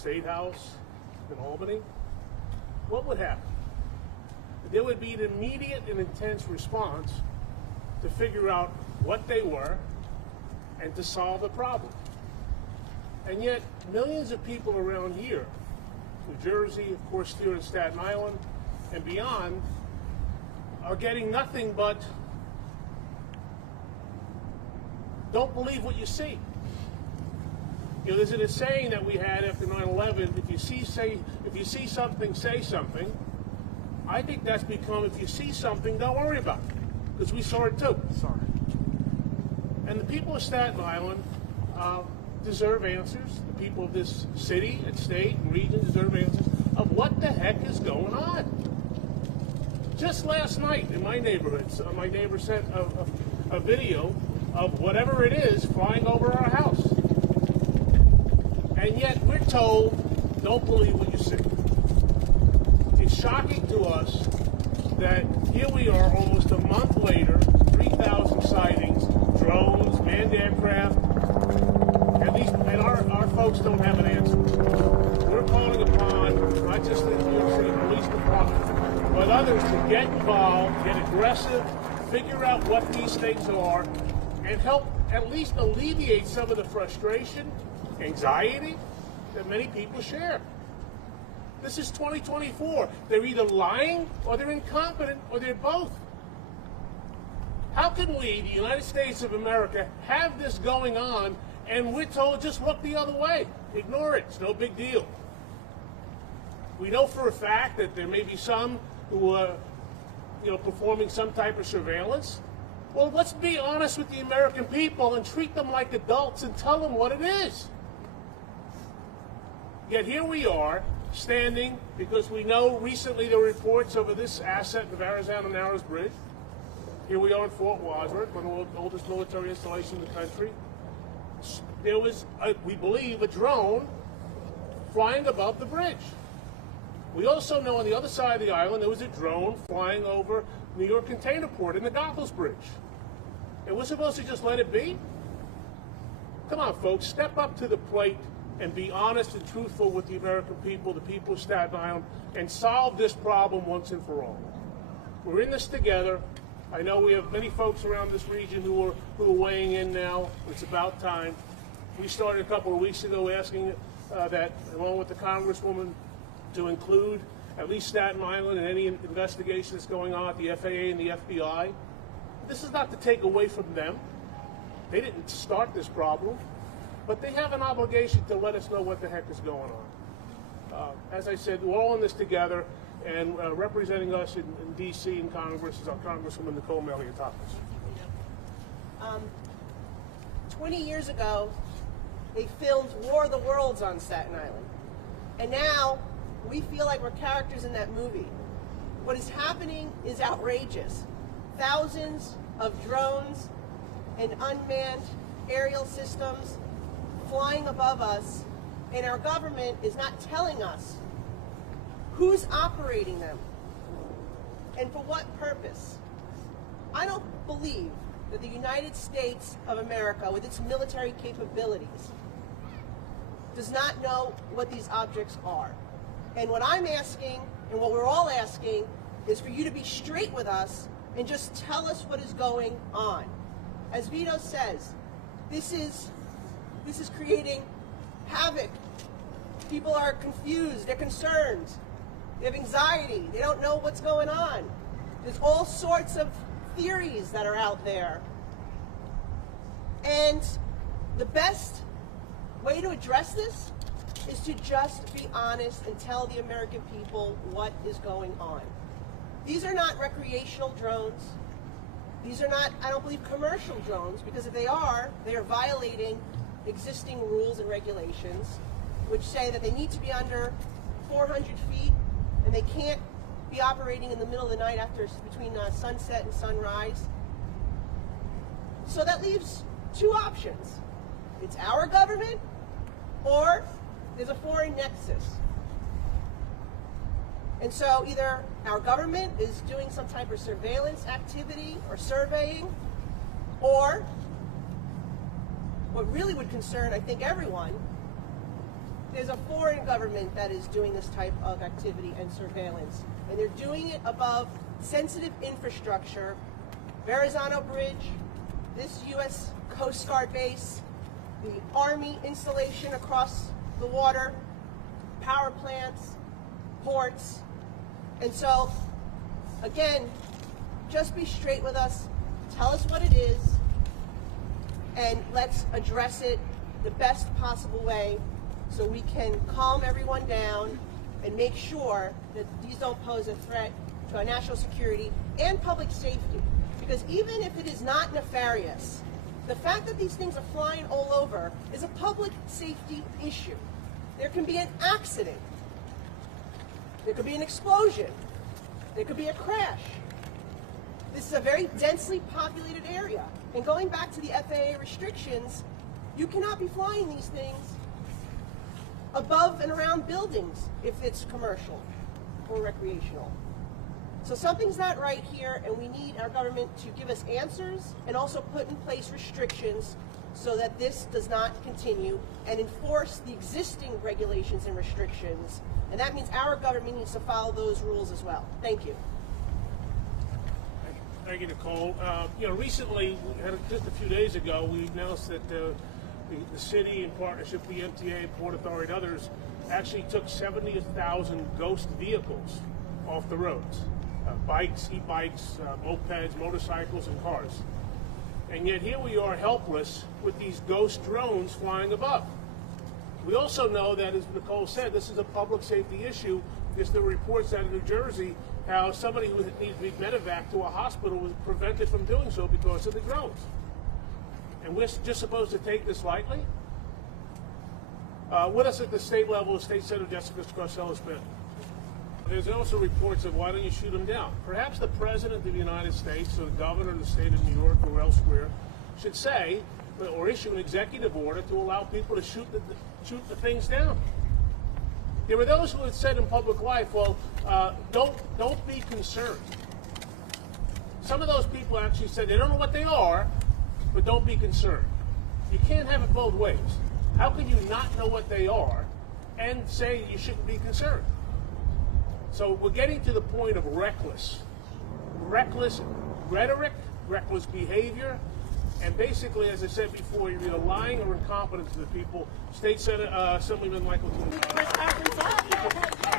State House in Albany, what would happen? There would be an immediate and intense response to figure out what they were and to solve the problem. And yet, millions of people around here, New Jersey, of course here in Staten Island, and beyond, are getting nothing but don't believe what you see. You know, there's a saying that we had after 9/11, if you see something, say something. I think that's become, if you see something, don't worry about it, because we saw it too. Sorry. And the people of Staten Island deserve answers. The people of this city and state and region deserve answers of what the heck is going on. Just last night in my neighborhood, my neighbor sent a video of whatever it is flying over our house. And yet we're told, don't believe what you see. It's shocking to us that here we are almost a month later, 3,000 sightings, drones, manned aircraft, and our folks don't have an answer. We're calling upon not just the New York City Police Department, but others to get involved, get aggressive, figure out what these things are, and help at least alleviate some of the frustration, anxiety that many people share. This is 2024. They're either lying or they're incompetent or they're both. How can we, the United States of America, have this going on and we're told just look the other way? Ignore it. It's no big deal. We know for a fact that there may be some who are performing some type of surveillance. Well, let's be honest with the American people and treat them like adults and tell them what it is. Yet here we are, standing, because we know recently there were reports over this asset of Arizona Narrows Bridge. Here we are in Fort Wadsworth, one of the oldest military installations in the country. There was, we believe, a drone flying above the bridge. We also know on the other side of the island there was a drone flying over New York Container Port in the Goethals Bridge. And we're supposed to just let it be? Come on, folks, step up to the plate and be honest and truthful with the American people, the people of Staten Island, and solve this problem once and for all. We're in this together. I know we have many folks around this region who are weighing in now. It's about time. We started a couple of weeks ago asking that, along with the Congresswoman, to include at least Staten Island in any investigation that's going on at the FAA and the FBI. This is not to take away from them. They didn't start this problem, but they have an obligation to let us know what the heck is going on. As I said, we're all in this together, and representing us in D.C. and Congress is our Congresswoman Nicole Malliotakis. 20 years ago, they filmed War of the Worlds on Staten Island, and now we feel like we're characters in that movie. What is happening is outrageous. Thousands of drones and unmanned aerial systems flying above us, and our government is not telling us who's operating them and for what purpose. I don't believe that the United States of America, with its military capabilities, does not know what these objects are. And what I'm asking, and what we're all asking, is for you to be straight with us and just tell us what is going on. As Vito says, this is creating havoc. People are confused, they're concerned, they have anxiety, they don't know what's going on. There's all sorts of theories that are out there. And the best way to address this is to just be honest and tell the American people what is going on. These are not recreational drones. These are not, I don't believe, commercial drones, because if they are violating existing rules and regulations, which say that they need to be under 400 feet and they can't be operating in the middle of the night after between sunset and sunrise. So that leaves two options. It's our government, or there's a foreign nexus. And so either our government is doing some type of surveillance activity or surveying, or what really would concern, I think, everyone, there's a foreign government that is doing this type of activity and surveillance, and they're doing it above sensitive infrastructure, Verrazano Bridge, this U.S. Coast Guard base, the Army installation across the water, power plants, ports. And so, again, just be straight with us, tell us what it is, and let's address it the best possible way so we can calm everyone down and make sure that these don't pose a threat to our national security and public safety. Because even if it is not nefarious, the fact that these things are flying all over is a public safety issue. There can be an accident. There could be an explosion. There could be a crash. This is a very densely populated area. And going back to the FAA restrictions, you cannot be flying these things above and around buildings if it's commercial or recreational. So something's not right here, and we need our government to give us answers and also put in place restrictions so that this does not continue, and enforce the existing regulations and restrictions. And that means our government needs to follow those rules as well. Thank you. Thank you, Nicole. Recently, just a few days ago, we announced that the city, in partnership with the MTA, Port Authority, and others, actually took 70,000 ghost vehicles off the roads. Bikes, e-bikes, mopeds, motorcycles, and cars. And yet here we are helpless with these ghost drones flying above. We also know that, as Nicole said, this is a public safety issue because there were reports out of New Jersey how somebody who needs to be medevaced to a hospital was prevented from doing so because of the drones. And we're just supposed to take this lightly? With us at the state level is State Senator Jessica Fossella. There's also reports of why don't you shoot them down? Perhaps the President of the United States or the Governor of the state of New York or elsewhere should say or issue an executive order to allow people to shoot the things down. There were those who had said in public life, well, don't be concerned. Some of those people actually said they don't know what they are, but don't be concerned. You can't have it both ways. How can you not know what they are and say you shouldn't be concerned? So we're getting to the point of reckless rhetoric, reckless behavior, and basically, as I said before, you're either lying or incompetent to the people. State Senate Assemblyman Michael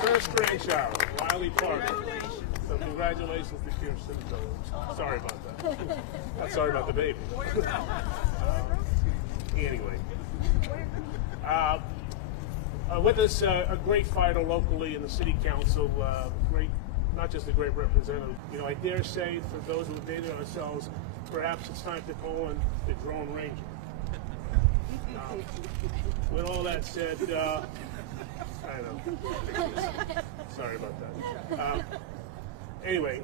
first grandchild, Wiley Park. So congratulations to Kirsten. Sorry about that. Not sorry about the baby. Anyway. With us, a great fighter locally in the city council, not just a great representative. I dare say, for those who have dated ourselves, perhaps it's time to call in the drone ranger. With all that said, I know. Sorry about that. Anyway,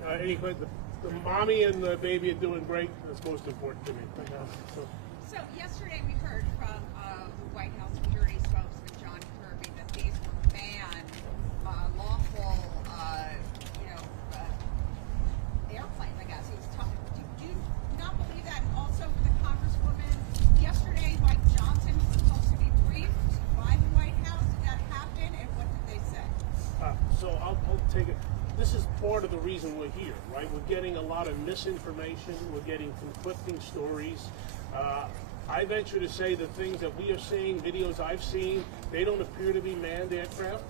the mommy and the baby are doing great. That's most important to me. So yesterday we heard from the White House security spokesman John Kirby that these were banned, lawful, airplanes. I guess he was talking. Do you not believe that? Also, for the Congresswoman yesterday, Mike Johnson was supposed to be briefed by the White House. Did that happen? And what did they say? So I'll take it. This is part of the reason we're here, right? We're getting a lot of misinformation. We're getting conflicting stories. I venture to say the things that we are seeing, videos I've seen, they don't appear to be manned aircraft.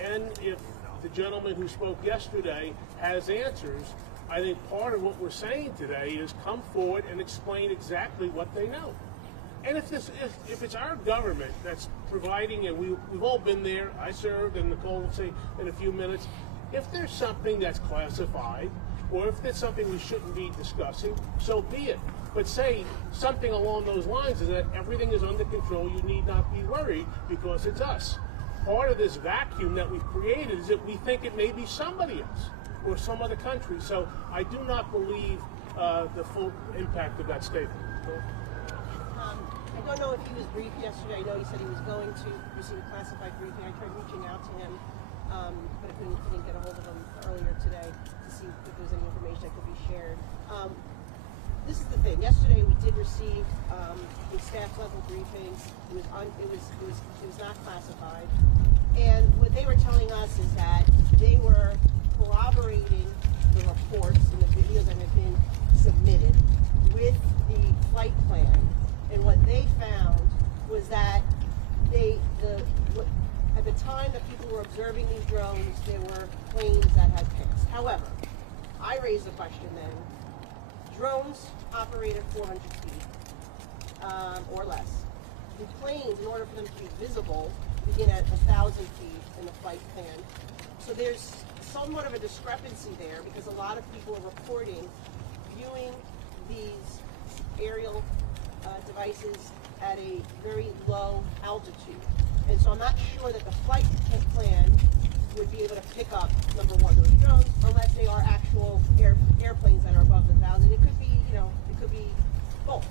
And if the gentleman who spoke yesterday has answers, I think part of what we're saying today is come forward and explain exactly what they know. And if it's our government that's providing, and we've all been there, I served, and Nicole will say in a few minutes, if there's something that's classified, or if there's something we shouldn't be discussing, so be it. But say something along those lines is that everything is under control, you need not be worried because it's us. Part of this vacuum that we've created is that we think it may be somebody else or some other country. So I do not believe the full impact of that statement. I don't know if he was briefed yesterday. I know he said he was going to receive a classified briefing. I tried reaching out to him, but I couldn't get a hold of him earlier today to see if there was any information that could be shared. this is the thing. Yesterday we did receive a staff level briefing. It was not classified, and what they were telling us is that they were corroborating the reports and the videos that have been submitted with the flight plan, and what they found was that at the time that people were observing these drones, there were planes that had passed. However, I raised the question then, drones operate at 400 feet or less. The planes, in order for them to be visible, begin at 1,000 feet in the flight plan. So there's somewhat of a discrepancy there because a lot of people are reporting viewing these aerial devices at a very low altitude. And so I'm not sure that the flight plan would be able to pick up, number one, those drones, unless they are actual airplanes that are above the 1,000. It could be, it could be both.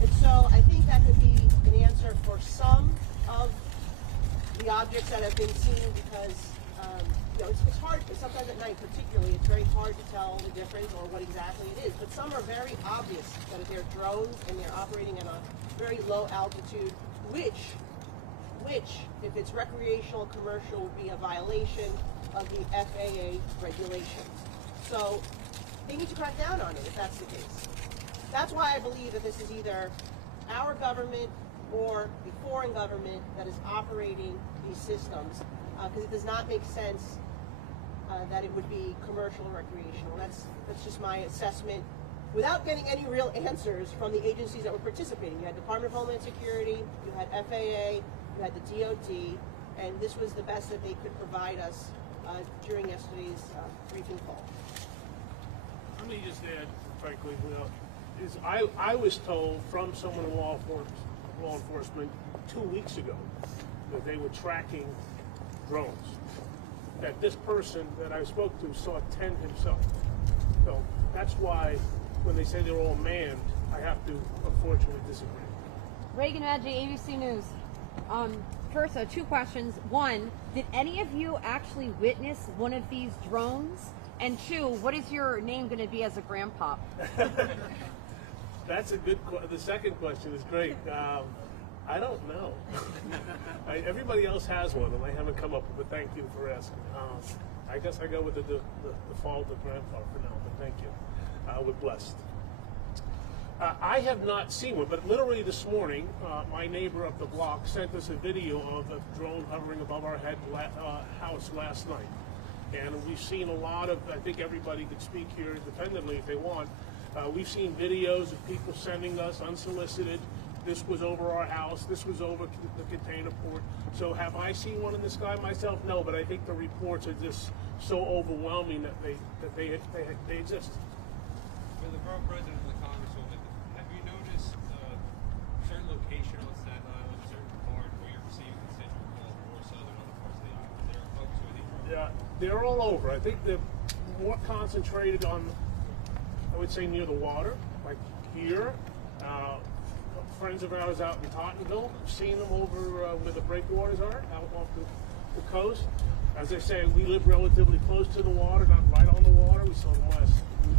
And so I think that could be an answer for some of the objects that have been seen because, it's hard, sometimes at night particularly, it's very hard to tell the difference or what exactly it is. But some are very obvious that they're drones and they're operating at a very low altitude, which, if it's recreational commercial, would be a violation of the FAA regulations. So they need to crack down on it if that's the case. That's why I believe that this is either our government or the foreign government that is operating these systems, because it does not make sense that it would be commercial or recreational. That's just my assessment without getting any real answers from the agencies that were participating. You had Department of Homeland Security, you had FAA, you had the DOD, and this was the best that they could provide us during yesterday's briefing call. Let me just add, frankly, I was told from someone in law enforcement 2 weeks ago that they were tracking drones. That this person that I spoke to saw 10 himself. So that's why when they say they're all manned, I have to unfortunately disagree. Reagan Adji, ABC News. First, 2 questions. 1, did any of you actually witness one of these drones? And 2, what is your name going to be as a grandpa? That's a good question. The second question is great. I don't know. Everybody else has one, and I haven't come up with it, but thank you for asking. I guess I go with the default of grandpa for now, but thank you. We're blessed. I have not seen one, but literally this morning, my neighbor up the block sent us a video of a drone hovering above our house last night. And we've seen a lot of, I think everybody could speak here independently if they want. We've seen videos of people sending us unsolicited. This was over our house. This was over the container port. So have I seen one in the sky myself? No, but I think the reports are just so overwhelming that they exist. For the borough president and the congresswoman, have you noticed a certain location on Staten Island, a certain part where you're receiving constituent calls more so than other parts of the island? There are folks who are these drones. Yeah, they're all over. I think they're more concentrated on, I would say, near the water, like here. Friends of ours out in Tottenville, I've seen them over where the breakwaters are, out off the coast. As I say, we live relatively close to the water, not right on the water. We saw them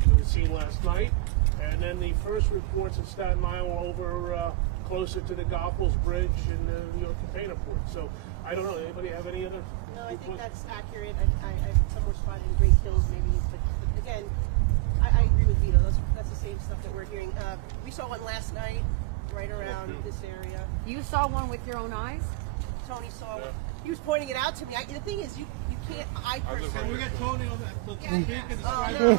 we were seen last night. And then the first reports of Staten Island were over closer to the Goethals Bridge and the New York container port. So I don't know. Anybody have any other? No, I think that's accurate. Some were spotted in Great Hills maybe, but again, I agree with Vito. That's the same stuff that we're hearing. We saw one last night right around this area. You saw one with your own eyes? Tony saw one. He was pointing it out to me. The thing is, you can't. I personally. We got Tony on that. Oh, no.